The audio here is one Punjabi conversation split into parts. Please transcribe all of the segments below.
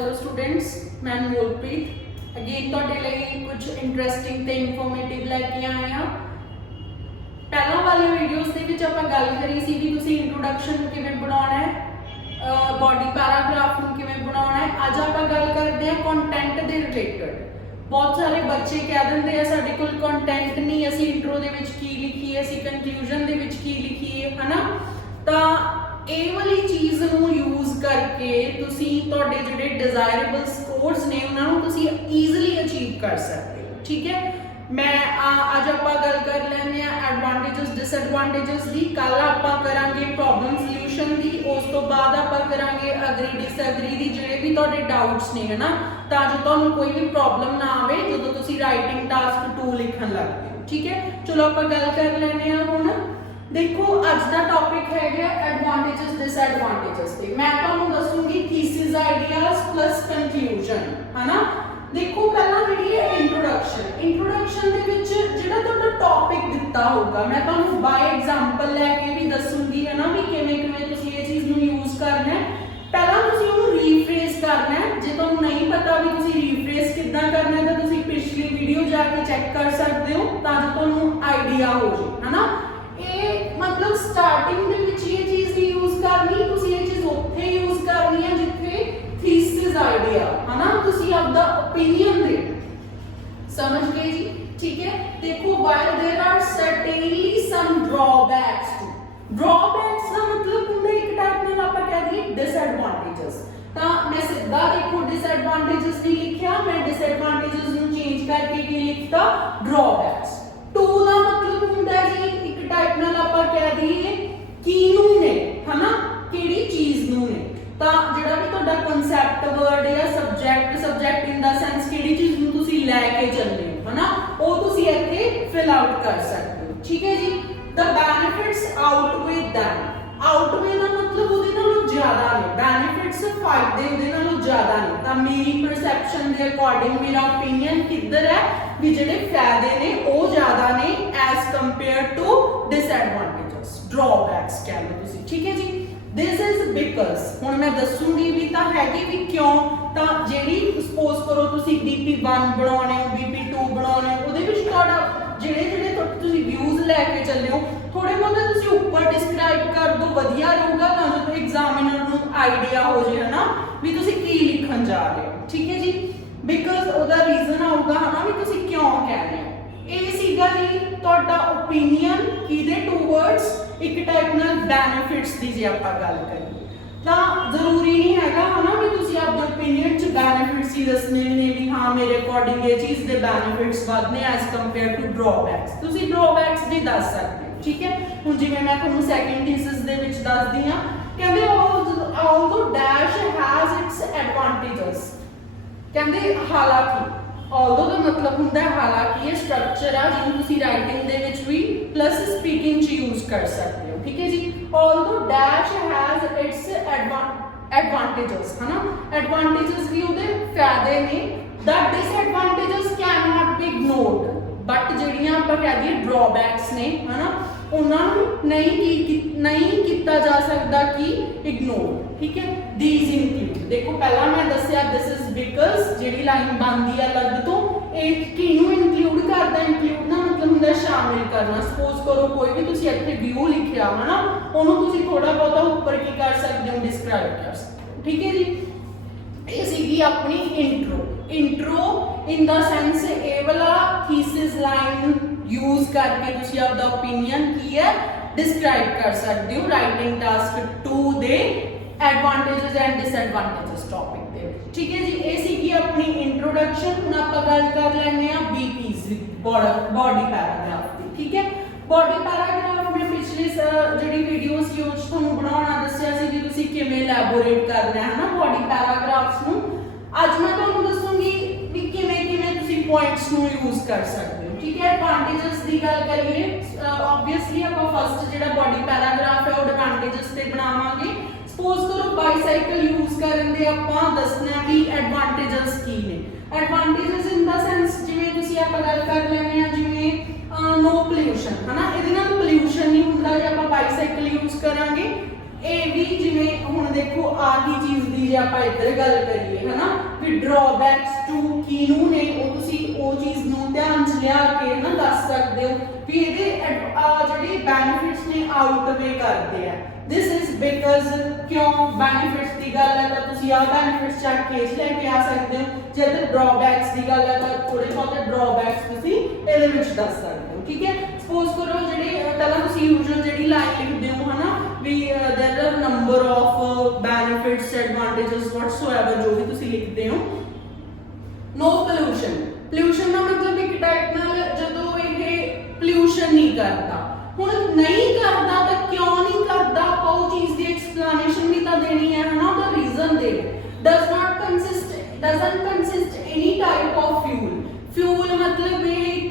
हेलो स्टूडेंट्स, मैं अनमोलप्रीत अगेन तुहाडे लई कुछ इंटरस्टिंग ते इन्फॉर्मेटिव लैके आए हाँ। पहलों वाले वीडियोस दे विच आपां गल करी सी कि तुसीं इंट्रोडक्शन किवें बनाउणा है, बॉडी पैराग्राफ नूं किवें बनाउणा है। अज आपां गल करदे हां कंटेंट दे रिलेटेड। बहुत सारे बच्चे कह दिंदे आ साडे कोल कंटेंट नहीं, असीं इंट्रो दे विच की लिखीए, असीं कंक्लूजन दे विच की लिखीए, है ना। तां ਇਹ वाली चीज़ ਨੂੰ यूज़ करके ਤੁਸੀਂ ਤੁਹਾਡੇ ਜਿਹੜੇ डिजायरेबल स्कोर्स ने उन्होंने ਤੁਸੀਂ ईजिली अचीव कर सकते हो। ठीक है, मैं आज ਆਪਾਂ ਗੱਲ कर ਲੈਂਦੇ ਆ एडवांटेजेस डिसएडवांटेजेस ਦੀ। ਕੱਲ ਆਪਾਂ ਕਰਾਂਗੇ प्रॉब्लम सॉल्यूशन ਦੀ, ਉਸ ਤੋਂ ਬਾਅਦ ਆਪਾਂ ਕਰਾਂਗੇ ਅਗਰੀ ਡਿਸਐਗਰੀ ਦੀ, ਜਿਹੜੇ ਵੀ ਤੁਹਾਡੇ ਡਾਊਟਸ ਨੇ, ਹੈ ਨਾ, ਤਾਂ ਜੋ ਤੁਹਾਨੂੰ ਕੋਈ ਵੀ ਪ੍ਰੋਬਲਮ ਨਾ ਆਵੇ ਜਦੋਂ ਤੁਸੀਂ ਰਾਈਟਿੰਗ ਟਾਸਕ 2 ਲਿਖਣ ਲੱਗਦੇ ਹੋ। ठीक है, ਚਲੋ ਆਪਾਂ ਗੱਲ ਕਰ ਲੈਂਦੇ ਆ ਹੁਣ। देखो अज का टॉपिक है एडवांटेजेस डिसएडवांटेजेस से मैं तुहानू दसूंगी थीसिस आइडियाज प्लस कंक्लूजन, है ना। देखो पहला जी है इंट्रोडक्शन दे विच जिहड़ा तुहाडा टॉपिक दिता होगा मैं तुहानू बाय एग्जांपल लैके भी दसूंगी, है ना, भी किवें किवें तुसीं इह चीज़ नूं यूज़ करना है। पहला तुसीं उहनूं रीफ्रेज करना है। जे तुहानू नहीं पता भी तुसीं रीफ्रेज किद्दां करना है तो तुसीं पिछली वीडियो जाके चैक कर सकते हो तां जो तुहानू आइडिया हो जाए, है ना। मतलब स्टार्टिंग दे विच ये चीज़ नहीं यूज़ करनी, तुसी ये चीज़ उत्थे यूज़ करनी है जिथे थीसिस आइडिया, है ना, तुसी आपदा ओपिनियन दे। समझ गए जी? ठीक है, देखो while there are certainly some drawbacks to, drawbacks का मतलब हुंदा एक टाइप नाल आपां कह दईए डिसएडवांटेजेस। तां मैं सीधा देखो डिसएडवांटेजेस नहीं लिखिया, मैं डिसएडवांटेजेस नूं चेंज करके की लिखता ड्रॉबैक्स। टू का मतलब हुंदा जी एक टाइप नाल आपां कह दईए की नूं ने, है ना, किहड़ी चीज़ नूं ने। तां जिहड़ा भी तुहाडा कॉन्सैप्ट वर्ड या सब्जैक्ट इन द सेंस किहड़ी चीज़ नूं तुसीं लैके चलदे हो, है ना, वो तुसीं इत्थे फिल आउट कर सकते हो। ठीक है जी, the benefits outweigh them. Outweigh का मतलब उहदे नालों ज़्यादा ने, बेनिफिट्स फायदे उहदे नालों ज़्यादा ने। तां मेरी परसैप्शन दे अकॉर्डिंग मेरा ओपीनियन किधर है भी जिहड़े फायदे ने वो ज़्यादा ने as compare to disadvantages, drawbacks कह लो तुसीं। ठीक है जी, दिस इज बिकॉज हुण मैं दसूंगी भी तां हैगी भी क्यों। तां जिहड़ी सपोज करो तुसीं BP1 बनाउणे हो, BP2 बनाउणे हो, उहदे विच तुहाडा जिहड़े तुसीं व्यूज लैके चले हो थोड़े बहुत तुसीं ऊपर डिस्क्राइब कर दो, वधिया रहूगा तां जो एग्जामिनर नूं आइडिया हो जाए, है ना, भी तुसीं की लिखण जा रहे हो। ठीक है जी, बिकॉज ਉਹਦਾ रीजन आऊगा, है ना, भी तुसीं क्यों कह रहे हो। ਇਹ ਸੀਗਾ ਜੀ ਤੁਹਾਡਾ ओपीनियन ਕਿਹਦੇ ਟੂਵਰਡਸ ਇੱਕ ਟਾਈਪ ਨਾਲ ਬੈਨੀਫਿਟਸ ਦੀ। ਜੇ ਆਪਾਂ ਗੱਲ ਕਰੀਏ ਤਾਂ ਜ਼ਰੂਰੀ ਨਹੀਂ ਹੈਗਾ, ਹੈ ਨਾ, ਵੀ ਤੁਸੀਂ ਆਪਣੇ ओपीनियन ਚ ਬੈਨੀਫਿਟਸ ਹੀ ਦੱਸਣੇ ਨੇ ਵੀ ਹਾਂ ਮੇਰੇ ਅਕੋਰਡਿੰਗ ਇਹ ਚੀਜ਼ ਦੇ ਬੈਨੀਫਿਟਸ ਵੱਧ ਨੇ ਐਜ਼ ਕੰਪੇਅਰ ਟੂ ਡਰਾਬੈਕਸ। ਤੁਸੀਂ ਡਰਾਬੈਕਸ ਵੀ ਦੱਸ ਸਕਦੇ ਹੋ। ਠੀਕ ਹੈ, ਹੁਣ ਜਿਵੇਂ ਮੈਂ ਤੁਹਾਨੂੰ ਸੈਕੰਡ ਥੀਸਿਸ ਦੇ ਵਿੱਚ ਦੱਸਦੀ ਹਾਂ, ਕਹਿੰਦੇ although dash has its advantages, ਕਹਿੰਦੇ ਹਾਲਾਂਕਿ although ਦਾ ਮਤਲਬ ਹੁੰਦਾ ਹੈ ਹਾਲਾਂਕਿ ਇਹ ਸਟਰਕਚਰ ਆ ਜਿਹਨੂੰ ਤੁਸੀਂ ਰਾਈਟਿੰਗ ਦੇ ਵਿੱਚ ਵੀ ਪਲੱਸ ਸਪੀਕਿੰਗ 'ਚ ਯੂਜ਼ ਕਰ ਸਕਦੇ ਹੋ। ਠੀਕ ਹੈ ਜੀ, although dash has its advantages, ਹੈ ਨਾ, ਐਡਵਾਂਟੇजेस ਵੀ ਉਹਦੇ ਫਾਇਦੇ ਨੇ, that disadvantages cannot be ignored, but ਜਿਹੜੀਆਂ ਆਪਾਂ ਕਹਿ ਦਈਏ ਡਰਾਬੈਕਸ ਨੇ, ਹੈ ਨਾ, ਉਹਨਾਂ ਨੂੰ ਨਹੀਂ ਕੀਤਾ ਜਾ ਸਕਦਾ ਕਿ ਇਗਨੋਰ। ठीक है, these include, देखो पहला मैं दस्या this is because ਜਿਹੜੀ ਲਾਈਨ ਬਣਦੀ ਆ ਅਲੱਗ ਤੋਂ ਇਹ ਕਿਹਨੂੰ ਇਨਕਲੂਡ ਕਰਦਾ। ਇਨਕਲੂਡ ਦਾ ਮਤਲਬ ਹੁੰਦਾ ਸ਼ਾਮਿਲ ਕਰਨਾ। ਸਪੋਜ਼ ਕਰੋ ਕੋਈ ਵੀ ਤੁਸੀਂ ਇੱਥੇ ਵਿਊ ਲਿਖਿਆ ਵਾ ਨਾ, ਉਹਨੂੰ ਤੁਸੀਂ ਥੋੜਾ ਬਹੁਤਾ ਉੱਪਰ ਕੀ ਕਰ ਸਕਦੇ ਹੋ, ਡਿਸਕ੍ਰਾਈਬ ਕਰ ਸਕਦੇ ਹੋ। ਠੀਕ ਹੈ ਜੀ, ਇਹ ਸੀਗੀ ਆਪਣੀ ਇੰਟਰੋ ਇਨ ਦਾ ਸੈਂਸ ਇਹ ਵਾਲਾ ਥੀਸਿਸ ਲਾਈਨ यूज करके तुसी आपदा ओपीनियन की है डिस्क्राइब कर सकते हो राइटिंग टास्क 2 दे एडवांटेजेस एंड डिसएडवांटेजेस टॉपिक दे। ठीक है जी, ये सीगी अपनी इंट्रोडक्शन। हुण आपां गल कर लैंदे आ बीपीज बॉडी पैराग्राफ की। ठीक है, बॉडी पैराग्राफ में पिछली जिहड़ी वीडियो सी उस तुहानूं बनाउणा दस्सिया सी कि तुसी किवें एलैबोरेट करना है ना बॉडी पैराग्राफ्स नूं। अज मैं तुहानूं दसूंगी कि किवें तुसी पॉइंट्स नूं यूज कर सकते हो। ठीक है, एडवांटेजेस की गल करिए, ऑब्वियसली आप फस्ट जो बॉडी पैराग्राफ है वो एडवांटेजेस से बनावांगे। सपोज करो बाईसाइकिल यूज करन दे आपां दसना कि एडवांटेजेस की ने। एडवांटेजेस इन द सेंस जिवें तुसीं आपां गल कर लैंदे आ जिवें नो पोल्यूशन, है ना, इहदे नाल पोल्यूशन नहीं हुंदा जे आपां बाईसाइकिल यूज करांगे। ਇਹ ਵੀ ਜਿਵੇਂ ਹੁਣ ਦੇਖੋ ਆਹੀ ਚੀਜ਼ ਦੀ ਜੇ ਆਪਾਂ ਇੱਧਰ ਗੱਲ ਕਰੀਏ ਹਨਾ ਵੀ ਡਰਾਬੈਕਸ ਟੂ ਕਿਹਨੂੰ ਨੇ ਉਹ ਤੁਸੀਂ ਉਹ ਚੀਜ਼ ਨੂੰ ਧਿਆਨ 'ਚ ਲਿਆ ਕੇ ਨਾ ਦੱਸ ਸਕਦੇ ਹੋ ਵੀ ਇਹਦੇ ਜਿਹੜੇ ਬੈਨੀਫਿਟਸ ਨੇ ਆਊਟਵੇ ਕਰਦੇ ਆ ਦਿਸ ਇਜ਼ ਬਿਕਾਜ਼ ਕਿਉਂ ਬੈਨੀਫਿਟਸ ਦੀ ਗੱਲ ਹੈ ਤਾਂ ਤੁਸੀਂ ਆਹ ਬੈਨੀਫਿਟਸ ਚੱਕ ਕੇ ਲੈ ਕੇ ਆ ਸਕਦੇ ਹੋ ਜੇ ਤੇ ਡਰਾਬੈਕਸ ਦੀ ਗੱਲ ਹੈ ਤਾਂ ਥੋੜੇ ਬਹੁਤੇ ਡਰਾਬੈਕਸ ਤੁਸੀਂ ਇਹਦੇ ਵਿੱਚ ਦੱਸ ਸਕਦੇ ਹੋ ਠੀਕ ਹੈ ਸਪੋਜ਼ ਕਰੋ ਜਿਹੜੀ ਪਹਿਲਾਂ ਤੁਸੀਂ ਯੂਜੂਅਲ ਜਿਹੜੀ ਲਾਈਨ ਲਿਖਦੇ ਹੋ ਹਨਾ ਵੀ there are number of benefits advantages whatsoever ਜੋ ਵੀ ਤੁਸੀਂ ਲਿਖਦੇ ਹੋ नो pollution pollution ਦਾ ਮਤਲਬ ਇੱਕ ਟਾਈਪ ਨਾਲ ਜਦੋਂ ਇਹ pollution ਨਹੀਂ ਕਰਦਾ ਹੁਣ ਨਹੀਂ ਕਰਦਾ ਤਾਂ ਕਿਉਂ ਨਹੀਂ ਕਰਦਾ ਆਪਾਂ ਉਹ ਚੀਜ਼ ਦੀ ਐਕਸਪਲੇਨੇਸ਼ਨ ਵੀ ਤਾਂ ਦੇਣੀ ਹੈ ਹਨਾ ਉਹਦਾ ਰੀਜ਼ਨ ਦੇ doesn't consist any type of fuel ਮਤਲਬ ਇਹ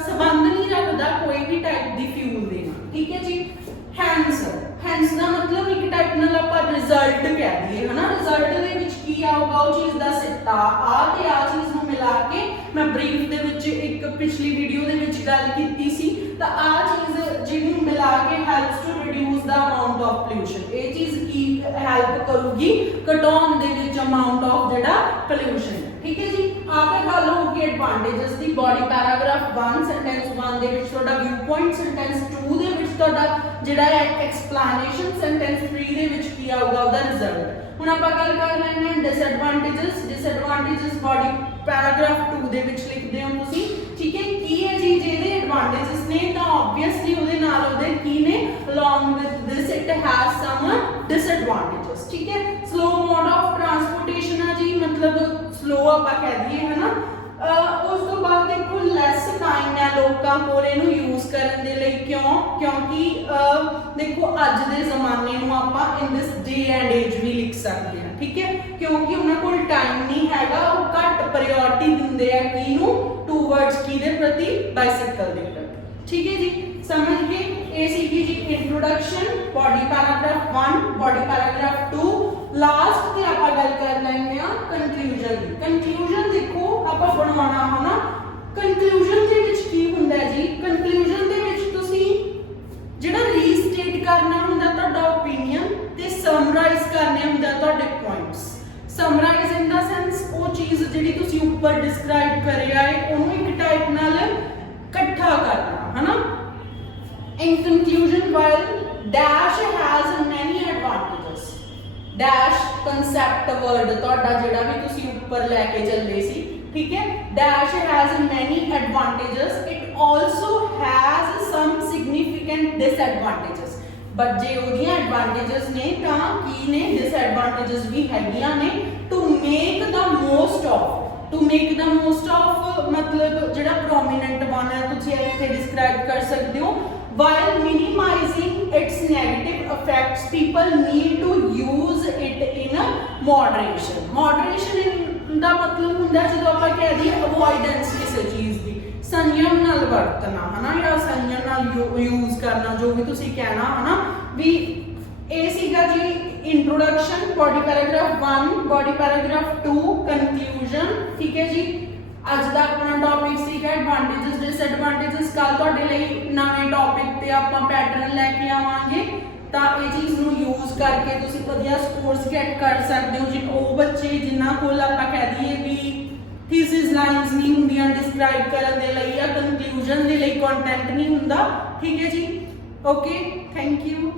ਸੰਬੰਧ ਨਹੀਂ ਰੱਖਦਾ ਕੋਈ ਵੀ ਟਾਈਪ ਦੀ ਫਿਊਲ ਦੇ ਨਾਲ ਠੀਕ ਹੈ ਜੀ ਹੈਂਸ ਦਾ ਮਤਲਬ ਇੱਕ ਟਾਈਪ ਨਾਲ ਆਪਾਂ ਰਿਜ਼ਲਟ ਕਹਿ ਦਈਏ ਹਨਾ ਰਿਜ਼ਲਟ ਦੇ ਵਿੱਚ ਕੀ ਆਊਗਾ ਉਹ ਚੀਜ਼ ਦਾ ਸਿੱਟਾ ਆ ਤੇ ਆ ਚੀਜ਼ ਨੂੰ ਮਿਲਾ ਕੇ ਮੈਂ ਬਰੀਫ ਦੇ ਵਿੱਚ ਇੱਕ ਪਿਛਲੀ ਵੀਡੀਓ ਦੇ ਵਿੱਚ ਗੱਲ ਕੀਤੀ ਸੀ ਤਾਂ ਆ ਚੀਜ਼ ਜਿਹਨੂੰ ਮਿਲਾ ਕੇ helps to reduce the amount of pollution ਇਹ ਚੀਜ਼ ਕੀ ਹੈਲਪ ਕਰੂਗੀ ਘਟਾਉਣ ਦੇ ਵਿੱਚ ਅਮਾਉਂਟ ਆਫ ਜਿਹੜਾ ਪੋਲਿਊਸ਼ਨ ਠੀਕ ਹੈ ਜੀ ਆ ਕੇ ਗੱਲ ਹੋਊਗੀ ਐਡਵਾਂਟੇजेस ਦੀ ਬਾਡੀ ਪੈਰਾਗ੍ਰਾਫ 1 ਸੈਂਟੈਂਸ 1 ਦੇ ਵਿੱਚ ਤੁਹਾਡਾ ਵਿਊ ਪੁਆਇੰਟ ਸੈਂਟੈਂਸ 2 ਦੇ ਵਿੱਚ ਤੁਹਾਡਾ ਜਿਹੜਾ ਐਕਸਪਲੇਨੇਸ਼ਨ ਸੈਂਟੈਂਸ 3 ਦੇ ਵਿੱਚ ਕੀ ਆਊਗਾ ਉਹਦਾ ਰਿਜ਼ਲਟ ਹੁਣ ਆਪਾਂ ਗੱਲ ਕਰ ਲੈਣੇ ਹਾਂ ਡਿਸਐਡਵਾਂਟੇजेस ਬਾਡੀ ਪੈਰਾਗ੍ਰਾਫ 2 ਦੇ ਵਿੱਚ ਲਿਖਦੇ ਹੋ ਤੁਸੀਂ ਠੀਕ ਹੈ ਕੀ ਹੈ ਜੀ ਜਿਹਦੇ ਐਡਵਾਂਟੇजेस ਨੇ ਤਾਂ ਆਬਵੀਅਸਲੀ ਉਹਦੇ ਨਾਲ ਉਹਦੇ ਕੀ ਨੇ along with this it has some disadvantages ਠੀਕ ਹੈ ਸਲੋ ਮੋਡ ਆਫ ਟਰਾਂਸਪੋਰਟੇਸ਼ਨ ਆ ਜੀ ਮਤਲਬ ਸਲੋ ਆਪਾਂ ਕਹਿ ਦਈਏ ਹੈ ਨਾ ਉਸ ਤੋਂ ਬਾਅਦ ਦੇਖੋ ਲੈਸ ਟਾਈਮ ਹੈ ਲੋਕਾਂ ਕੋਲ ਇਹਨੂੰ ਯੂਜ਼ ਕਰਨ ਦੇ ਲਈ ਕਿਉਂਕਿ ਦੇਖੋ ਅੱਜ ਦੇ ਜ਼ਮਾਨੇ ਨੂੰ ਆਪਾਂ ਇਨ ਦਿਸ ਡੇ ਐਂਡ ਏਜ ਵੀ ਲਿਖ ਸਕਦੇ ਹਾਂ ਠੀਕ ਹੈ ਕਿਉਂਕਿ ਉਹਨਾਂ ਕੋਲ ਟਾਈਮ ਨਹੀਂ ਹੈਗਾ ਉਹ ਘੱਟ ਪ੍ਰਾਇੋਰਟੀ ਦਿੰਦੇ ਆ ਕਿਹਨੂੰ ਟੂਵਰਡਸ ਕਿਹਦੇ ਪ੍ਰਤੀ ਬਾਈਸਾਈਕਲ ਦੇ ਪ੍ਰਤੀ ਠੀਕ ਹੈ ਜੀ ਸਮਝ ਗਏ ਇਹ ਸੀਗੀ ਜੀ introduction body paragraph 1 body paragraph 2 last ਤੇ ਆਪਾਂ ਗੱਲ ਕਰ ਲੈਂਦੇ ਆ ਕਨਕਲੂਜਨ ਦੀ ਕਨਕਲੂਜਨ ਦੇਖੋ ਆਪਾਂ ਬਣਾਉਣਾ ਹਨਾ ਕਨਕਲੂਜਨ ਦੇ ਵਿੱਚ ਕੀ ਹੁੰਦਾ ਜੀ ਕਨਕਲੂਜਨ ਦੇ ਵਿੱਚ ਤੁਸੀਂ ਜਿਹੜਾ ਰੀਸਟੇਟ ਕਰਨਾ ਹੁੰਦਾ ਤੁਹਾਡਾ ਓਪੀਨੀਅਨ ਤੇ ਸਮਰਾਈਜ਼ ਕਰਨੇ ਹੁੰਦਾ ਤੁਹਾਡੇ ਪੁਆਇੰਟਸ ਸਮਰਾਈਜ਼ ਇਨ ਦਾ ਸੈਂਸ ਉਹ ਚੀਜ਼ ਜਿਹੜੀ ਤੁਸੀਂ ਉੱਪਰ ਡਿਸਕ੍ਰਾਈਬ ਕਰਿਆ ਹੈ ਉਹਨੂੰ ਇੱਕ ਟਾਈਪ ਨਾਲ ਇਕੱਠਾ ਕਰਨਾ ਹਨਾ in conclusion while dash has many advantages dash concept word ਤੁਹਾਡਾ ਜਿਹੜਾ ਵੀ ਤੁਸੀਂ ਉੱਪਰ ਲੈ ਕੇ ਚੱਲੇ ਸੀ ਠੀਕ ਹੈ dash has many advantages it also has some significant disadvantages but ਜੇ ਉਹਦੀਆਂ advantages ਨੇ ਤਾਂ ਕੀ ਨੇ disadvantages ਵੀ ਹੈਗੀਆਂ ਨੇ to make the most of ਮਤਲਬ ਜਿਹੜਾ prominent one ਹੈ ਤੁਸੀਂ ਇੱਥੇ ਡਿਸਕ੍ਰਾਈਬ ਕਰ ਸਕਦੇ ਹੋ while minimizing its negative effects people need to use it in moderation ਦਾ ਮਤਲਬ ਹੁੰਦਾ ਜਦੋਂ ਆਪਾਂ ਕਹਿ ਦਈਏ ਅਵੋਇਡੈਂਸ ਕਿਸੇ ਚੀਜ਼ ਦੀ ਸੰਯਮ ਨਾਲ ਵਰਤਣਾ ਹਨਾ ਜਾਂ ਸੰਯਮ ਨਾਲ ਯੂਜ਼ ਕਰਨਾ ਜੋ ਵੀ ਤੁਸੀਂ ਕਹਿਣਾ ਹਨਾ ਵੀ ਇਹ ਸੀਗਾ ਜੀ introduction body paragraph 1 body paragraph 2 conclusion ਠੀਕ ਹੈ ਜੀ ਅੱਜ ਦਾ ਆਪਣਾ ਟੌਪਿਕ ਸੀਗਾ ਐਡਵਾਂਟੇजेस ਡਿਸਐਡਵਾਂਟੇजेस ਕੱਲ ਤੁਹਾਡੇ ਲਈ ਨਵੇਂ ਟੌਪਿਕ ਤੇ ਆਪਾਂ ਪੈਟਰਨ ਲੈ ਕੇ ਆਵਾਂਗੇ ਤਾਂ ਇਹ ਚੀਜ਼ ਨੂੰ ਯੂਜ਼ ਕਰਕੇ ਤੁਸੀਂ ਵਧੀਆ ਸਕੋਰਸ ਗੈਟ ਕਰ ਸਕਦੇ ਹੋ ਜੀ ਉਹ ਬੱਚੇ ਜਿਨ੍ਹਾਂ ਕੋਲ ਆਪਾਂ ਕਹਿ ਦਈਏ ਵੀ ਥੀਸਿਸ ਲਾਈਨਸ ਨਹੀਂ ਹੁੰਦੀਆਂ ਡਿਸਕ੍ਰਾਈਬ ਕਰਨ ਦੇ ਲਈ ਜਾਂ ਕਨਕਲੂਜਨ ਦੇ ਲਈ ਕੰਟੈਂਟ ਨਹੀਂ ਹੁੰਦਾ ਠੀਕ ਹੈ ਜੀ ਓਕੇ ਥੈਂਕ ਯੂ